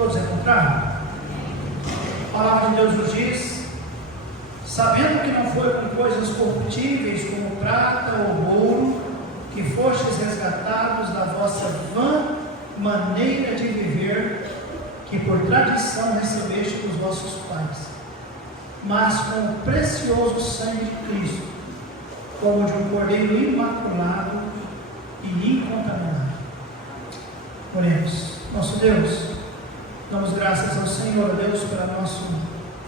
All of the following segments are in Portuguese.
Todos encontraram? A palavra de Deus nos diz: sabendo que não foi com coisas corruptíveis, como prata ou ouro, que fostes resgatados da vossa vã maneira de viver, que por tradição recebeste dos vossos pais, mas com o precioso sangue de Cristo, como de um cordeiro imaculado e incontaminado. Oremos. Nosso Deus, damos graças ao Senhor, Deus, pelo nosso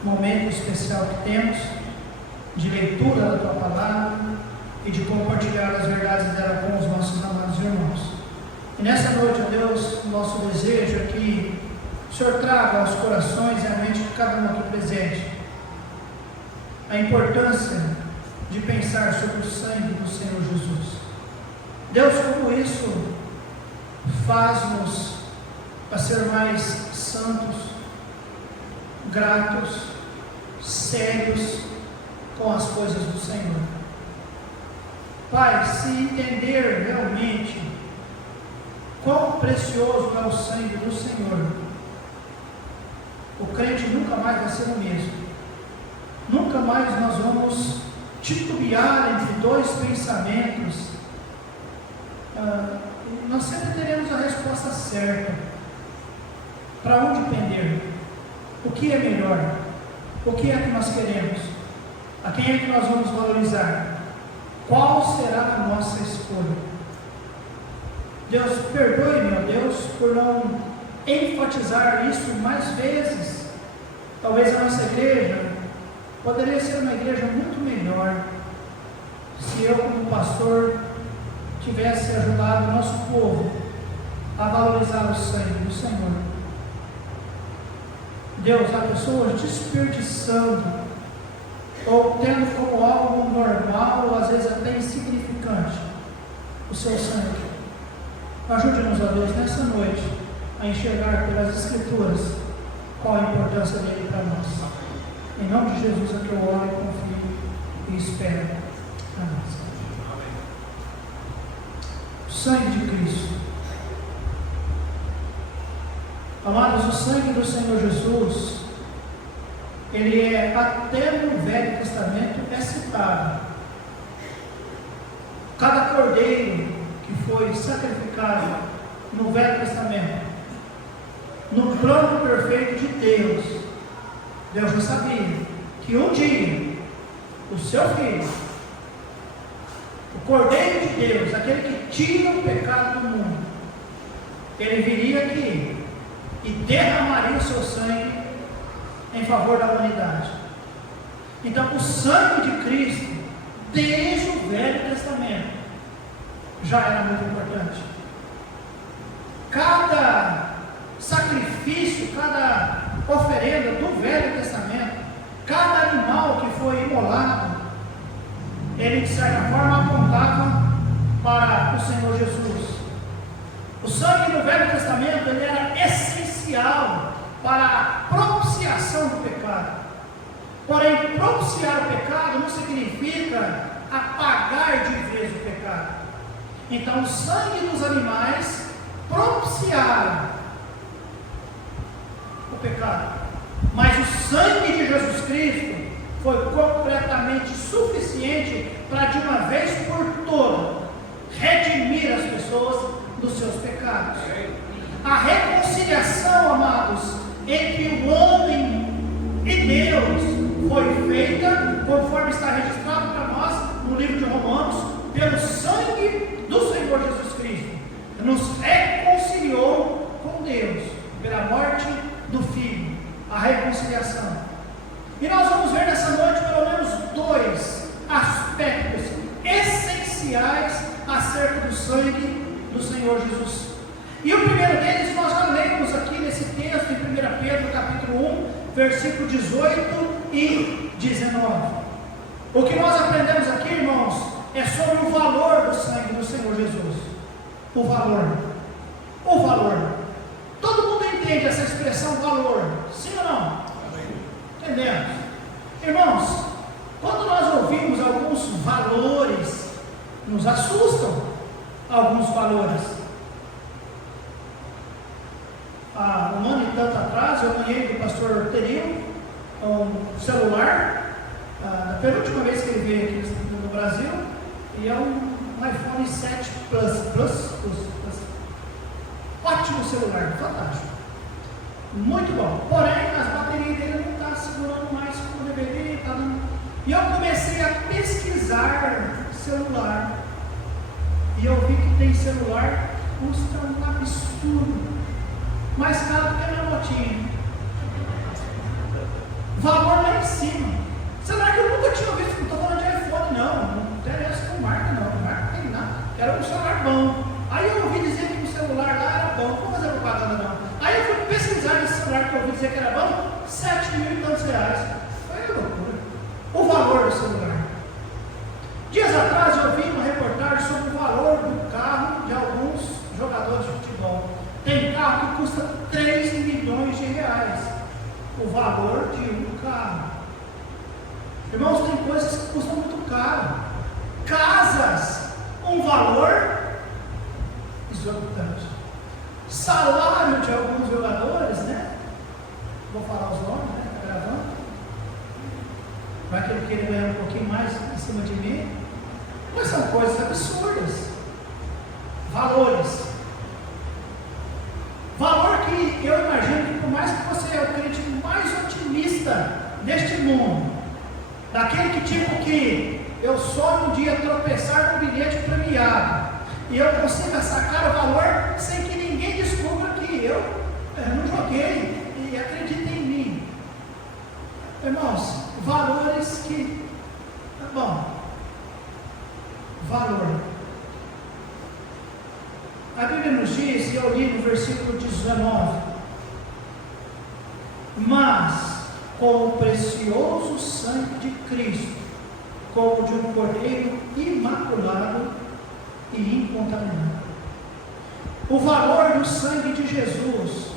momento especial que temos de leitura da Tua Palavra e de compartilhar as verdades dela com os nossos amados irmãos. E nessa noite, ó Deus, o nosso desejo é que o Senhor traga aos corações e à mente de cada um aqui presente a importância de pensar sobre o sangue do Senhor Jesus. Deus, como isso faz-nos a ser mais santos, gratos, sérios com as coisas do Senhor. Pai, se entender realmente quão precioso é o sangue do Senhor, o crente nunca mais vai ser o mesmo. Nunca mais nós vamos titubear entre dois pensamentos. Nós sempre teremos a resposta certa. Para onde pender? O que é melhor? O que é que nós queremos? A quem é que nós vamos valorizar? Qual será a nossa escolha? Deus, perdoe-me, ó Deus, por não enfatizar isso mais vezes. Talvez a nossa igreja poderia ser uma igreja muito melhor se eu, como pastor, tivesse ajudado o nosso povo a valorizar o sangue do Senhor. Deus, há pessoas desperdiçando ou tendo como algo normal, ou às vezes até insignificante, o seu sangue. Ajude-nos, ó Deus, nessa noite a enxergar pelas Escrituras qual a importância dele para nós. Em nome de Jesus é que eu oro, confio e espero. Amém. O sangue de Cristo. Amados, o sangue do Senhor Jesus, ele é, até no Velho Testamento, é citado. Cada cordeiro que foi sacrificado no Velho Testamento, no plano perfeito de Deus, Deus já sabia que um dia o seu filho, o Cordeiro de Deus, aquele que tira o pecado do mundo, ele viria aqui e derramaria o seu sangue em favor da humanidade. Então, o sangue de Cristo, desde o Velho Testamento, já era muito importante. Cada sacrifício, cada oferenda do Velho Testamento, cada animal que foi imolado, ele de certa forma apontava para o Senhor Jesus. O sangue no Velho Testamento, ele era essencial para a propiciação do pecado. Porém, propiciar o pecado não significa apagar de vez o pecado. Então, o sangue dos animais propiciaram o pecado, mas o sangue de Jesus Cristo foi completamente suficiente para, de uma vez por todas, redimir as pessoas dos seus pecados. A reconciliação, amados, entre o homem e Deus foi feita, conforme está registrado para nós no livro de Romanos, pelo sangue do Senhor Jesus Cristo. Nos reconciliou com Deus pela morte do Filho, a reconciliação. E nós vamos ver nessa noite pelo menos dois aspectos essenciais acerca do sangue do Senhor Jesus. E o primeiro deles nós já lemos aqui nesse texto em 1 Pedro capítulo 1, versículo 18 e 19. O que nós aprendemos aqui, irmãos, é sobre o valor do sangue do Senhor Jesus. O valor. O valor. Todo mundo entende essa expressão valor, sim ou não? Entendemos? Irmãos, quando nós ouvimos alguns valores, nos assustam alguns valores. um ano e tanto atrás, eu ganhei do pastor Terio um celular, da penúltima vez que ele veio aqui no Brasil, e é um iPhone 7 Plus. Ótimo celular, fantástico, muito bom. Porém, as baterias dele não estão segurando mais como deveria. E eu comecei a pesquisar celular, e eu vi que tem celular que custa um absurdo, mais caro do que a minha motinha, valor lá em cima. Celular que eu nunca tinha visto, não estou falando de iPhone, não interessa com marca, não tem nada, era um celular bom. Aí eu ouvi dizer que o celular lá era bom, não vou fazer propaganda não. Aí eu fui pesquisar nesse celular que eu ouvi dizer que era bom, 7 mil e tantos reais. Foi loucura, o valor do celular. Dias atrás eu vi uma reportagem sobre o valor do carro de alguns jogadores de futebol. Tem carro que custa 3 milhões de reais, o valor de um carro. Irmãos, tem coisas que custam muito caro. Casas, um valor exorbitante. Salário de alguns jogadores, né? Vou falar os nomes, né? Tá gravando. Vai que ele queira ganhar um pouquinho mais em cima de mim. Mas são coisas absurdas. Valores. Valor que eu imagino que, por mais que você é o crente mais otimista deste mundo, daquele que tipo que eu sonho um dia tropeçar no bilhete premiado, e eu consiga sacar o valor sem que ninguém descubra que eu não joguei e acredita em mim. Irmãos, valores que, tá bom, valor. A Bíblia nos diz, e eu li no versículo 19, mas com o precioso sangue de Cristo, como de um cordeiro imaculado e incontaminado. O valor do sangue de Jesus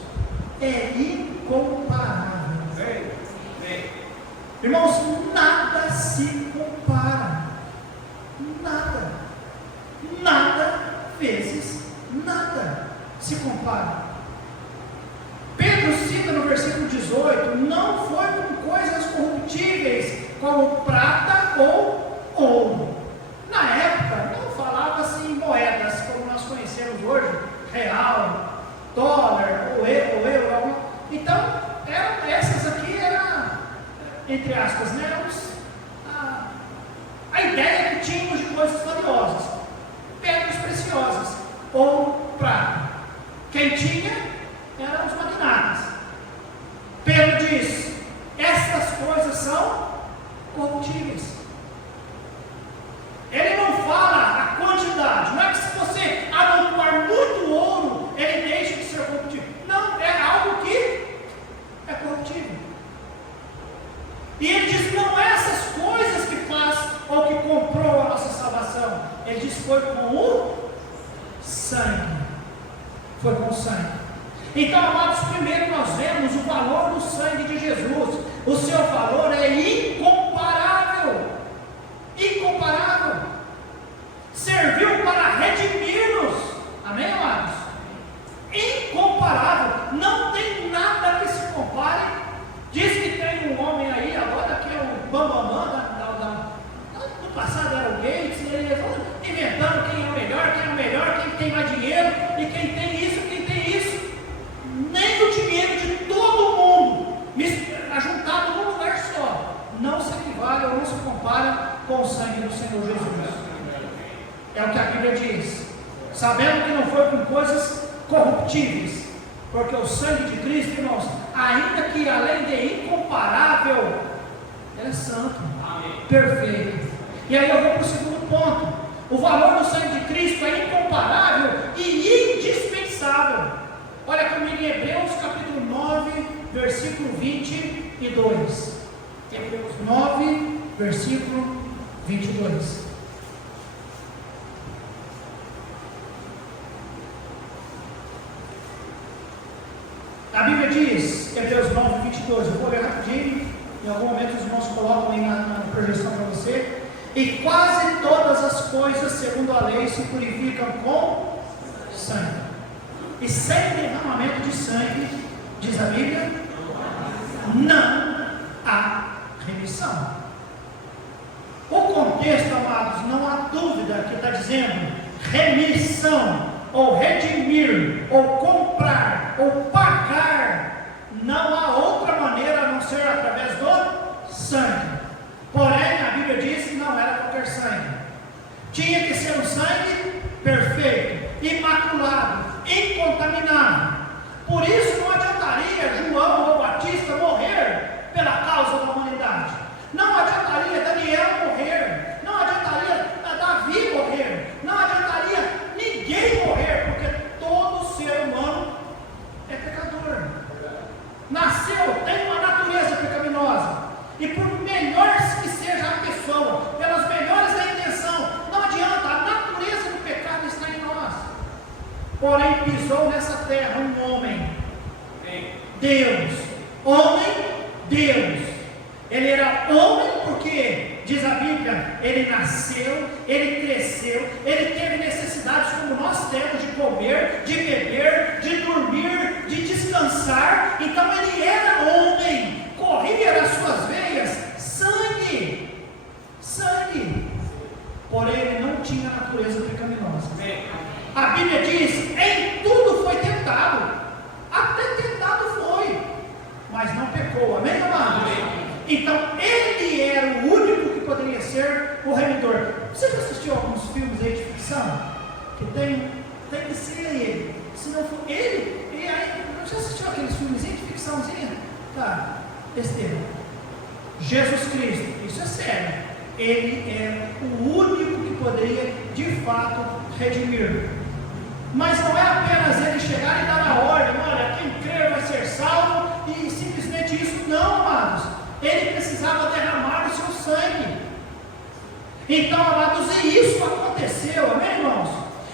é incomparável. Irmãos, nada se compara. Nada vezes nada se compara. Pedro cita no versículo 18: não foi com coisas corruptíveis, como prata ou ouro. Na época não falava-se em moedas como nós conhecemos hoje, real, dólar ou euro. Então essas aqui eram, entre aspas, né, a ideia que tínhamos de coisas valiosas, pedras preciosas, ouro, prata. Quem tinha eram os magnatas. Pedro diz: essas coisas são corruptíveis. Ele não fala a quantidade, não é que se você amontoar muito ouro, ele deixa de ser corruptível. Não, é algo que é corruptível. E ele diz que não é essas coisas que faz ou que comprou a nossa salvação. Ele diz que foi com o sangue. Foi com o sangue. Então, amados, primeiro nós vemos o valor do sangue de Jesus. O seu valor é incomparável. Incomparável. Serviu para redimir-nos. Amém, amados? Incomparável. Não tem nada que se compare. Diz que tem um homem aí, agora que é o Bambamã, no passado era o Gates, ele inventando quem é o melhor, quem tem mais dinheiro, e quem tem isso, quem tem isso. Nem o dinheiro de todo mundo, ajuntado num lugar só, não se equivale ou não se compara com o sangue do Senhor Jesus. É o que a Bíblia diz. Sabendo que não foi com coisas corruptíveis, porque o sangue de Cristo, irmãos, ainda que além de incomparável, é santo, perfeito. E aí eu vou para o segundo ponto. O valor do sangue de Cristo é incomparável e indispensável. Olha comigo em Hebreus capítulo 9, versículo 22. Hebreus 9, versículo 22. A Bíblia diz, Hebreus 9, 22, eu vou ler rapidinho, em algum momento os irmãos colocam aí na projeção para você. E quase todas as coisas, segundo a lei, se purificam com sangue. E sem derramamento de sangue, Diz a Bíblia? Não há remissão. O contexto, amados, não há dúvida que está dizendo remissão, ou redimir, ou comprar, ou pagar. Não há outra maneira a não ser através do sangue. Porém, a Bíblia diz que não era qualquer sangue. Tinha que ser um sangue perfeito, imaculado, incontaminado. Por isso não adiantaria João o Batista morrer pela causa da humanidade. Não adiantaria Daniel morrer. Não adiantaria Davi morrer. Não adiantaria ninguém morrer, porque todo ser humano é pecador. Nasceu, tem uma natureza pecaminosa. E por melhor que seja a pessoa, pelas melhores da intenção, não adianta, a natureza do pecado está em nós. Porém, pisou nessa terra um homem, Deus, homem, Deus. Ele era homem porque, diz a Bíblia, ele nasceu, ele cresceu, ele teve necessidades como nós temos de comer, de beber, de dormir, de descansar. Então ele era homem, corria nas suas veias sangue, sangue. Porém ele não tinha natureza pecaminosa. A Bíblia diz, em tudo foi tentado, até tentado foi, mas não pecou. Amém, amados? Então ele era o único que poderia ser o remidor. Você já assistiu alguns filmes aí de ficção? Que tem que ser ele. Se não for ele, e aí, você assistiu aqueles filmezinhos de ficçãozinha? Tá, besteira. Jesus Cristo, isso é sério. Ele é o único que poderia de fato redimir. Mas não é apenas ele chegar e dar a ordem, olha, quem crer vai ser salvo, e simplesmente isso, não, amados. Ele precisava derramar o seu sangue. Então, amados, e isso aconteceu, amém, irmãos?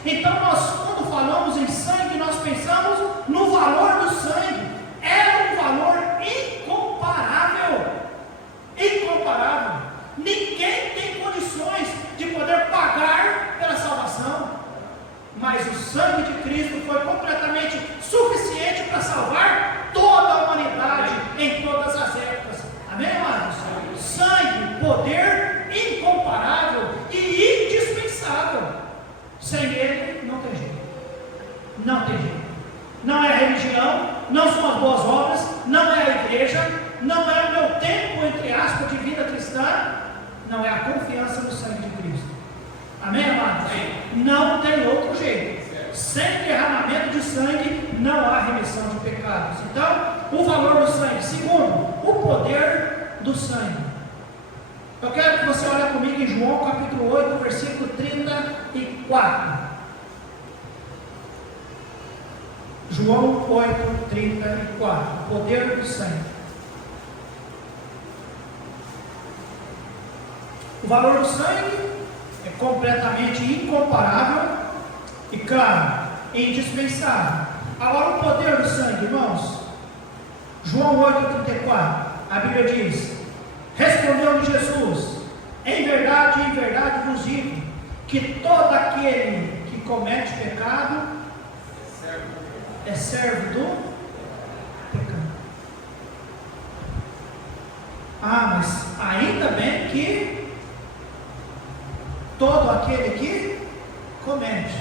Então, nós, quando falamos em sangue, nós pensamos no valor do sangue. Era um valor incomparável. Incomparável. Ninguém tem condições de poder pagar pela salvação. Mas o sangue de Cristo foi completamente suficiente para salvar toda a humanidade em todas as épocas. Amém, amados? Sangue, poder incomparável e indispensável. Sem ele não tem jeito. Não tem jeito. Não é a religião, não são as boas obras, não é a igreja, não é o meu tempo, entre aspas, de vida cristã. Não é a confiança no sangue de Cristo. Amém, amados? Não tem outro jeito. Sem derramamento de sangue não há remissão de pecados. Então, o valor do sangue. Segundo, o poder do sangue. Eu quero que você olhe comigo em João capítulo 8, versículo 34. João 8, 34. Poder do sangue. O valor do sangue é completamente incomparável e, claro, indispensável. Agora, o poder do sangue, irmãos. João 8,34, a Bíblia diz: respondeu-lhe Jesus, em verdade vos digo, que todo aquele que comete pecado é servo do pecado. Ah, mas ainda bem que todo aquele que comete.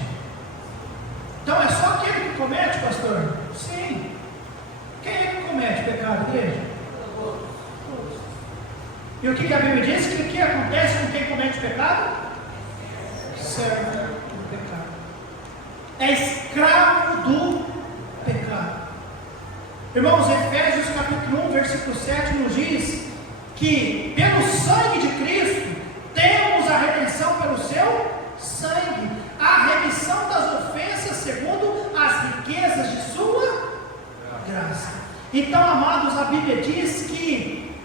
Então é só aquele que comete, pastor? Sim. Quem é que comete pecado, igreja? Todos. E o que a Bíblia diz? Que o que acontece com quem comete pecado? Servo do pecado. É escravo do pecado. Irmãos, Efésios capítulo 1, versículo 7 nos diz que pelo sangue de Cristo temos a redenção pelo seu sangue, a remissão das ofensas segundo as riquezas de sua graça. Então, amados, a Bíblia diz que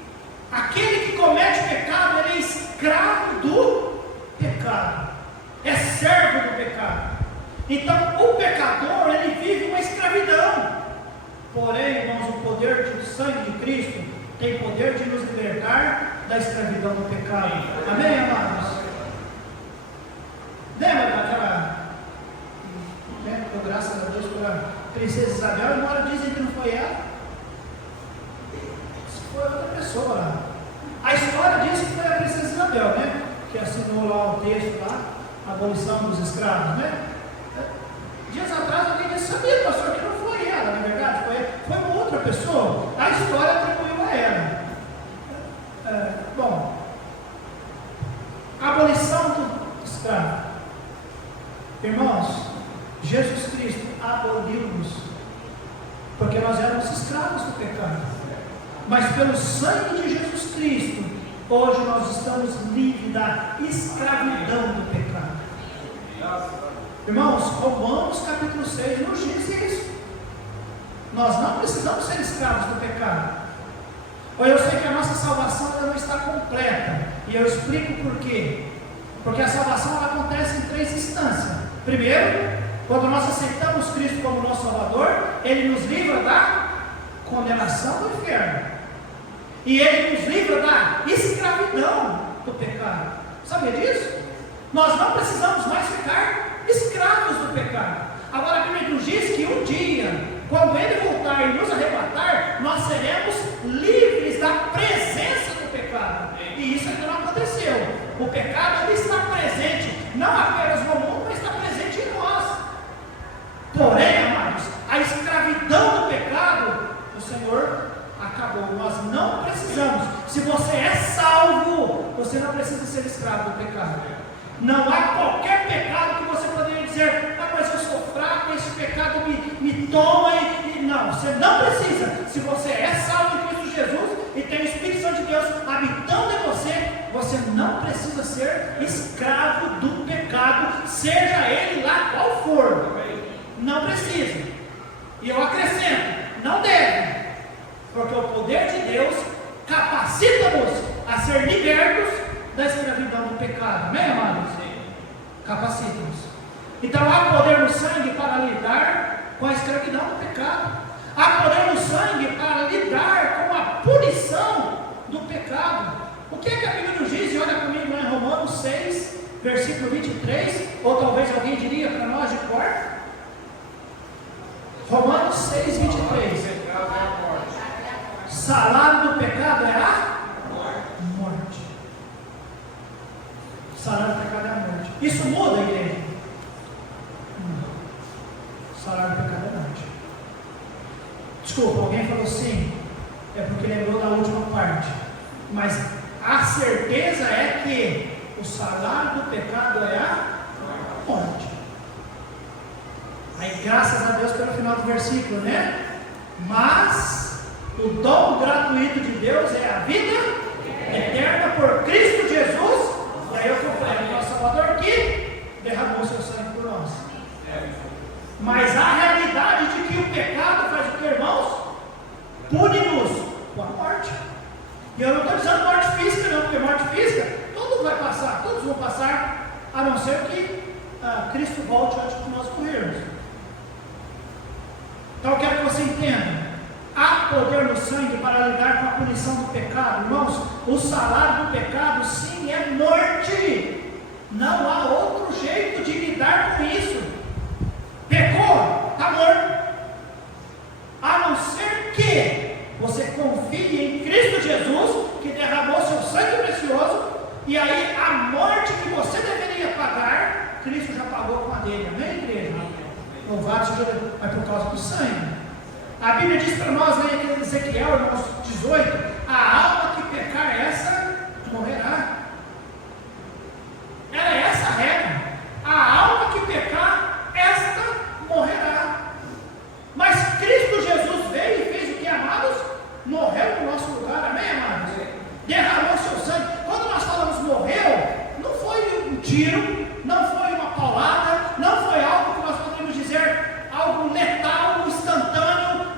aquele que comete pecado, ele é escravo do pecado, é servo do pecado. Então, o pecador, ele vive uma escravidão. Porém, irmãos, o poder do sangue de Cristo tem poder de nos libertar da escravidão do pecado. Amém, amados? Lembra daquela, graças a Deus, pela princesa Isabel, embora dizem que não foi ela, pessoa lá. A história diz que foi a princesa Isabel, né? Que assinou lá o texto lá, a abolição dos escravos, né? Dias atrás alguém disse, sabia, pastor, que não foi ela, na verdade, foi uma outra pessoa. A história atribuiu a ela. Bom, a abolição do escravo. Irmãos, Jesus Cristo aboliu-nos, porque nós éramos escravos do pecado. Mas pelo sangue de Jesus Cristo, hoje nós estamos livres da escravidão do pecado. Irmãos, Romanos capítulo 6 nos diz isso. Nós não precisamos ser escravos do pecado. Ou eu sei que a nossa salvação ainda não está completa, e eu explico por quê. Porque a salvação ela acontece em 3 instâncias. Primeiro, quando nós aceitamos Cristo como nosso Salvador, Ele nos livra da condenação do inferno, e Ele nos livra da escravidão do pecado. Sabia disso? Nós não precisamos mais ficar escravos do pecado. Agora a Bíblia nos diz que um dia, quando Ele voltar e nos arrebatar, nós seremos livres da presença do pecado. E isso ainda não aconteceu. O pecado ele está presente, não apenas no mundo, mas está presente em nós. Porém, amados, a escravidão do pecado, o Senhor acabou. Nós não precisamos. Se você é salvo, você não precisa ser escravo do pecado. Não há qualquer pecado que você poderia dizer, mas eu sou fraco, esse pecado me toma e não, você não precisa. Se você é salvo em Cristo Jesus e tem o Espírito Santo de Deus habitando em você, você não precisa ser escravo do pecado, seja ele lá qual for. Não precisa. E eu acrescento, não deve, porque o poder de Deus capacita-nos a ser libertos da escravidão do pecado. Amém, amados? Capacita-nos. Então há poder no sangue para lidar com a escravidão do pecado. Há poder no sangue para lidar com a punição do pecado. O que é que a Bíblia nos diz? E olha comigo lá em Romanos 6, versículo 23, ou talvez alguém diria para nós de cor. Romanos 6, 23. Salário do pecado é a morte. Salário do pecado é a morte. Isso muda, igreja? Salário do pecado é a morte. Desculpa, alguém falou sim, é porque lembrou da última parte. Mas a certeza é que o salário do pecado é a morte. Aí, graças a Deus pelo final do versículo, né? Mas o dom gratuito de Deus é a vida eterna por Cristo Jesus. E aí eu completo, nosso Salvador que derramou seu sangue por nós. Mas a realidade de que o pecado faz o que, irmãos? Pune-nos com a morte. E eu não estou dizendo morte física não, porque morte física, todo vai passar, todos vão passar, a não ser que Cristo volte antes de nós morrermos. Então eu quero que você entenda. Há poder no sangue para lidar com a punição do pecado. Irmãos, o salário do pecado sim é morte. Não há outro jeito de lidar com isso. Pecou, está morto. A não ser que você confie em Cristo Jesus, que derramou seu sangue precioso, e aí a morte que você deveria pagar, Cristo já pagou com a dele. Amém, igreja? Louvado seja Deus. Mas por causa do sangue. A Bíblia diz para nós, né, em Ezequiel, irmãos 18, a alma que pecar essa morrerá. Era essa a regra. A alma que pecar, esta morrerá. Mas Cristo Jesus veio e fez o que, amados? Morreu no nosso lugar, amém, amados? Derramou seu sangue. Quando nós falamos morreu, não foi um tiro, não foi uma paulada, não foi algo que nós podemos dizer, algo letal, instantâneo.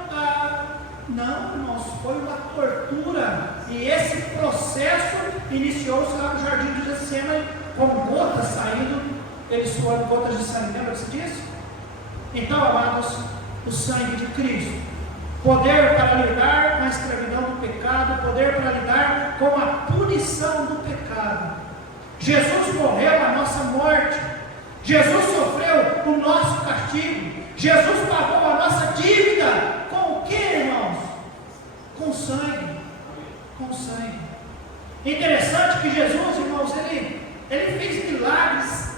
Não, irmãos, foi uma tortura. E esse processo iniciou-se lá no jardim de Getsêmani, com gotas saindo, eles foram gotas de sangue, lembra-se disso? Então, amados, o sangue de Cristo, poder para lidar com a escravidão do pecado, poder para lidar com a punição do pecado. Jesus morreu a nossa morte, Jesus sofreu o nosso castigo, Jesus pagou a nossa dívida. Com o que, irmãos? Com sangue. com sangue. Interessante que Jesus, irmãos, ele fez milagres,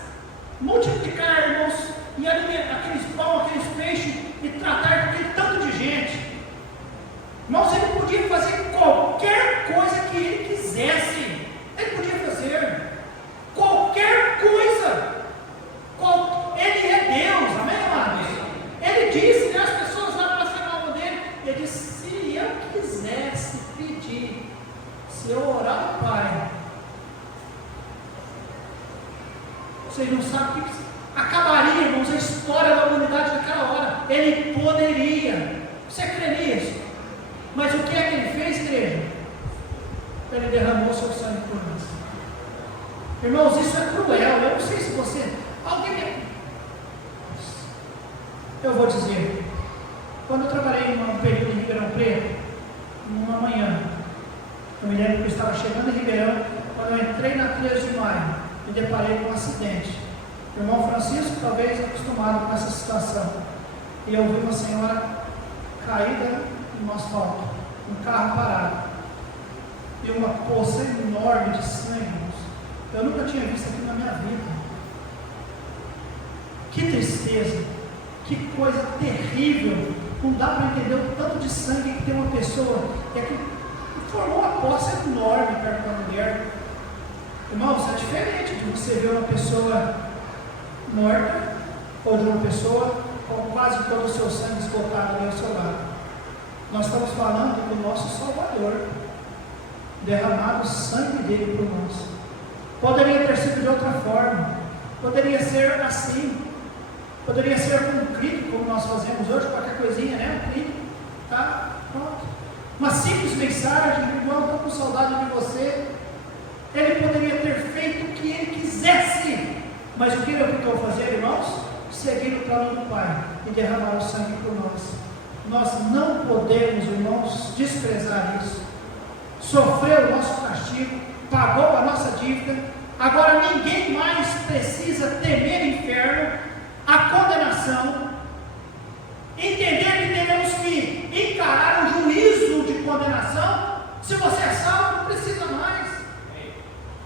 multiplicar, irmãos, e aqueles pão, aqueles peixes, e tratar aquele tanto de gente. Irmãos, ele podia fazer qualquer coisa que ele quisesse. Ele podia fazer qualquer coisa. Ele é Deus, amém, amados? Ele disse, né, as pessoas lá para ser alvo dele, ele disse, se eu quisesse pedir, se eu orar ao Pai, vocês não sabem o que acabaria, irmãos, a história da humanidade naquela hora. Ele poderia. Você crê nisso? Mas o que é que ele fez, igreja? Ele derramou seu sangue por nós. Irmãos, isso é cruel. Eu não sei se você... Eu vou dizer. Quando eu trabalhei em um período em Ribeirão Preto, numa manhã, eu me lembro que eu estava chegando em Ribeirão, quando eu entrei na 13 de maio, me deparei com um acidente. O irmão Francisco, talvez acostumado com essa situação, e eu vi uma senhora caída no asfalto, um carro parado, e uma poça enorme de sangue, irmãos. Eu nunca tinha visto aquilo na minha vida. Que tristeza, que coisa terrível. Não dá para entender o tanto de sangue que tem uma pessoa que formou uma poça enorme perto da mulher. Irmãos, é diferente de você ver uma pessoa morta ou de uma pessoa com quase todo o seu sangue esgotado ali ao seu lado. Nós estamos falando do nosso Salvador, derramado o sangue dele por nós. Poderia ter sido de outra forma, poderia ser assim, poderia ser com um grito, como nós fazemos hoje, qualquer coisinha, né? Um grito, tá? Pronto. Uma simples mensagem, irmão, estou com saudade de você. Ele poderia ter feito o que ele quisesse, mas o que ele optou fazer, irmãos? Seguir o plano do Pai e derramar o sangue por nós. Nós não podemos, irmãos, desprezar isso. Sofreu o nosso castigo, pagou a nossa dívida. Agora ninguém mais precisa temer o inferno, a condenação. Entender que temos que encarar o juízo de condenação. Se você é salvo, não precisa mais.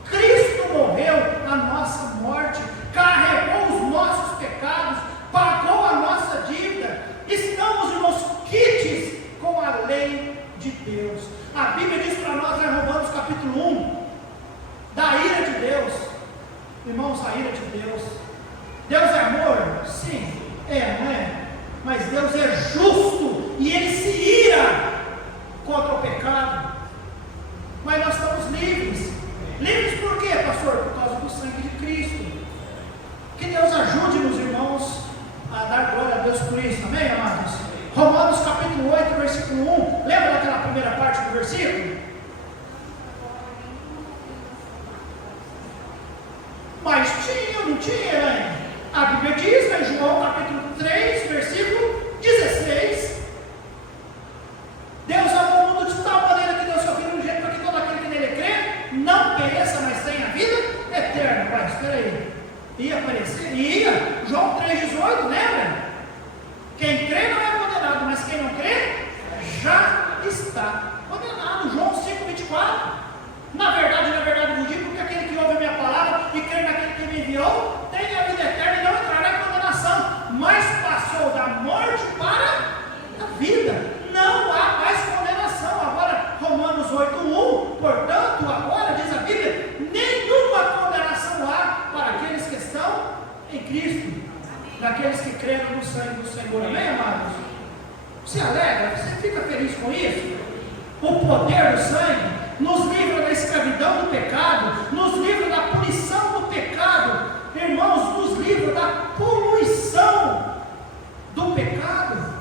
Cristo morreu a nossa morte, carregou os nossos pecados, pagou a nossa dívida. Estamos, irmãos, quites com a lei de Deus. A Bíblia diz para nós, em Romanos capítulo 1, da ira de Deus. Irmãos, a ira de Deus. Deus é amor? Sim, não é? Mas Deus é justo e Ele se ira contra o pecado. Mas nós estamos livres. Livres por quê, pastor? Por causa do sangue de Cristo. Que Deus ajude-nos, irmãos, a dar glória a Deus por isso. Amém, amados? Romanos capítulo 8, versículo 1. Lembra daquela primeira parte do versículo? Mas tinha, não tinha, Elaine? A Bíblia diz, em João capítulo 3, versículo 16. Deus amou o mundo de tal maneira que deu seu Filho unigênito para que todo aquele que nele crê não pereça, mas tenha vida eterna. Pai, espera aí. Ia aparecer? Ia. João 3,18, lembra? Quem crê não é condenado, mas quem não crê já está condenado. João 5,24. Na verdade vos digo que aquele que ouve a minha palavra e crê naquele que me enviou tem a vida eterna e não entrará em condenação, mas passou da morte para a vida. Não há mais condenação. Agora, Romanos 8,1, portanto, agora diz a Bíblia, nenhuma condenação há para aqueles que estão em Cristo, daqueles que creram no sangue do Senhor. Amém, amados? Você alegra? Você fica feliz com isso? O poder do sangue nos livra da escravidão do pecado, nos livra da punição do pecado, irmãos, nos livra da poluição do pecado.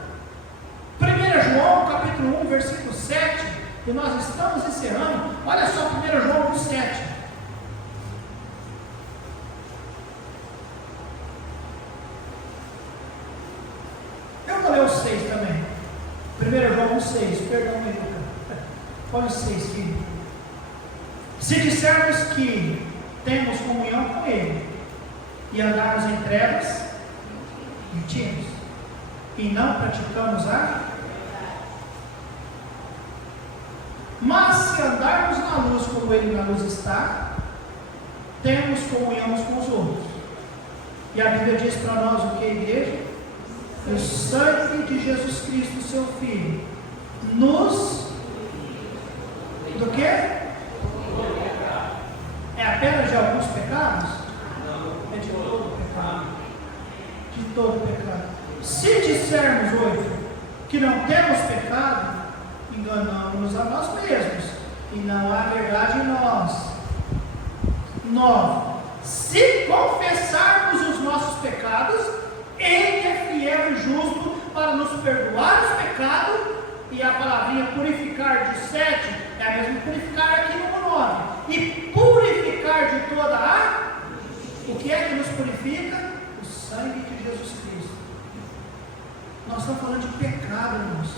1 João capítulo 1, versículo 7, e nós estamos encerrando. Olha só 1 João 1, 7. Eu vou ler o 6 também. 1 João 1, 6, perdão aí, Lucas. Olha o 6, filho. Se dissermos que temos comunhão com Ele e andarmos em trevas, mentimos e não praticamos a. Mas se andarmos na luz como Ele na luz está, temos comunhão uns com os outros. E a Bíblia diz para nós o que, igreja? O sangue de Jesus Cristo, seu Filho, nos... do quê? É apenas de alguns pecados? É de todo pecado. De todo pecado. Se dissermos hoje que não temos pecado, enganamos a nós mesmos, e não há verdade em nós. 9. Se confessarmos os nossos pecados, Ele é fiel e justo para nos perdoar os pecados, e a palavrinha purificar de 7 é a mesma purificar aqui no 9, e purificar de toda a... O que é que nos purifica? O sangue de Jesus Cristo. Nós estamos falando de pecado, irmãos.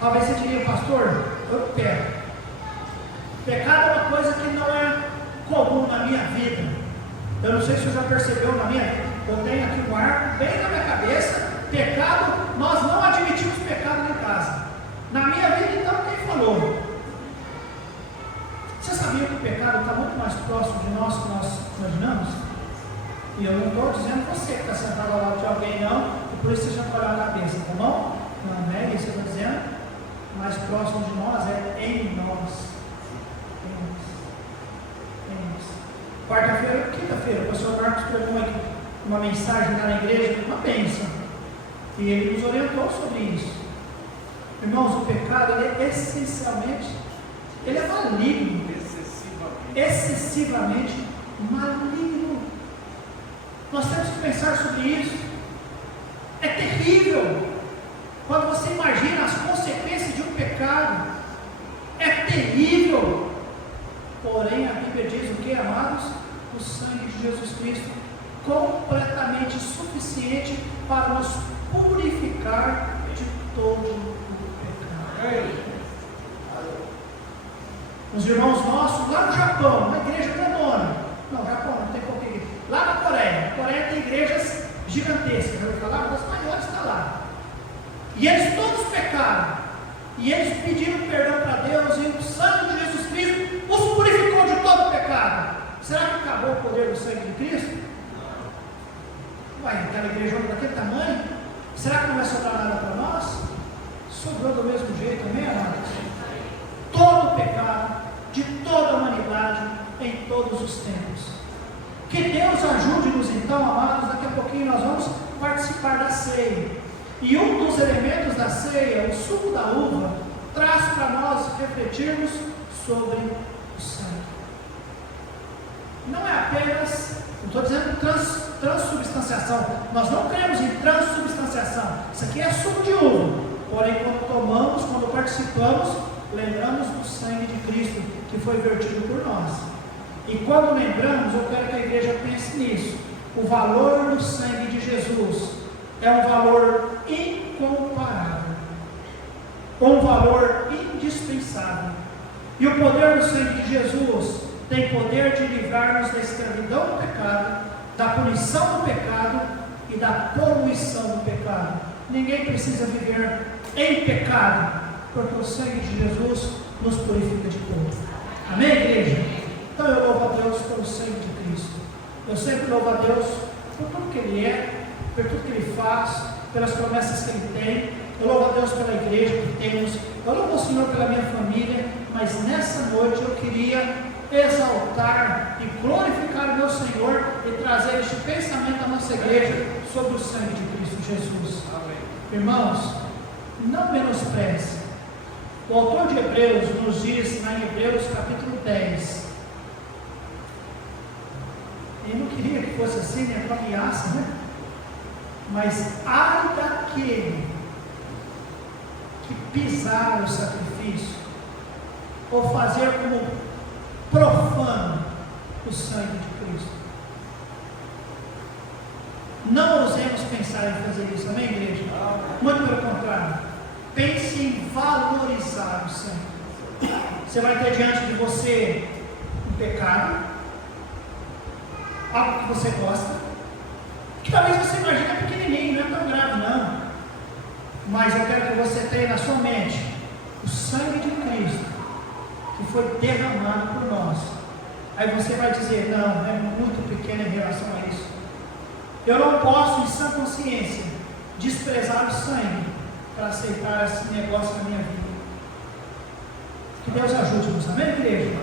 Talvez você diria, pastor, eu peco. Pecado é uma coisa que não é comum na minha vida. Eu não sei se você já percebeu na minha vida. Eu tenho aqui um arco bem na minha cabeça. Pecado, nós não admitimos pecado em casa. Na minha vida, então, quem falou? Você sabia que o pecado está muito mais próximo de nós do que nós imaginamos? E eu não estou dizendo você que está sentado ao lado de alguém, não, e por isso você já pode olhar a cabeça, tá bom? Não é isso que eu estou dizendo. Mais próximo de nós é em nós. Quarta-feira, quinta-feira, o pastor Marcos pregou uma mensagem lá na igreja, uma bênção, e ele nos orientou sobre isso. Irmãos, o pecado, ele é essencialmente, ele é maligno, excessivamente maligno. Nós temos que pensar sobre isso. É terrível quando você imagina as consequências de um pecado. É terrível. Porém, a Bíblia diz o que, amados? O sangue de Jesus Cristo, completamente suficiente para nos purificar de todo o pecado. Os irmãos nossos, lá no Japão, na igreja grandona, não, Japão não tem pouca igreja, lá na Coreia tem igrejas gigantescas, eu vou falar, uma das maiores está lá. E eles todos pecaram, e eles pediram perdão para Deus, e o sangue de Jesus Cristo os purificou de todo o pecado. Será que acabou o poder do sangue de Cristo? Uai, aquela igreja daquele tamanho, será que não vai sobrar nada para nós? Sobrou do mesmo jeito, amém, amados? Todo o pecado, de toda a humanidade, em todos os tempos. Que Deus ajude-nos então, amados. Daqui a pouquinho nós vamos participar da ceia. E um dos elementos da ceia, o suco da uva, traz para nós refletirmos sobre o sangue. Não é apenas, não estou dizendo transubstanciação, nós não cremos em transubstanciação. Isso aqui é suco de uva. Porém, quando tomamos, quando participamos, lembramos do sangue de Cristo que foi vertido por nós. E quando lembramos, eu quero que a igreja pense nisso. O valor do sangue de Jesus é um valor incomparável, um valor indispensável. E o poder do sangue de Jesus tem poder de livrar-nos da escravidão do pecado, da punição do pecado e da poluição do pecado. Ninguém precisa viver em pecado, porque o sangue de Jesus nos purifica de tudo. Amém, igreja? Então eu louvo a Deus pelo sangue de Cristo. Eu sempre louvo a Deus por tudo que Ele é, por tudo que Ele faz, pelas promessas que Ele tem. Eu louvo a Deus pela igreja que temos. Eu louvo ao Senhor pela minha família. Mas nessa noite eu queria exaltar e glorificar o meu Senhor e trazer este pensamento à nossa igreja sobre o sangue de Cristo Jesus. Amém. Irmãos, não menospreze. O autor de Hebreus nos diz, em Hebreus capítulo 10, eu não queria que fosse assim, né, para ameaça, né? Mas ai daquele que pisar o sacrifício, ou fazer como profano o sangue de Cristo. Não ousemos pensar em fazer isso, amém, igreja? Muito pelo contrário, pense em valorizar o sangue. Você vai ter diante de você um pecado, algo que você gosta, que talvez você imagine pequenininho, não é tão grave não, mas eu quero que você tenha na sua mente o sangue de Cristo que foi derramado por nós. Aí você vai dizer, não, é muito pequeno em relação a isso. Eu não posso, em sã consciência, desprezar o sangue para aceitar esse negócio na minha vida. Que Deus ajude-nos, amém, igreja?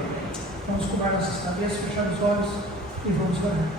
Vamos curvar nossas cabeças, fechar os olhos e vamos orar.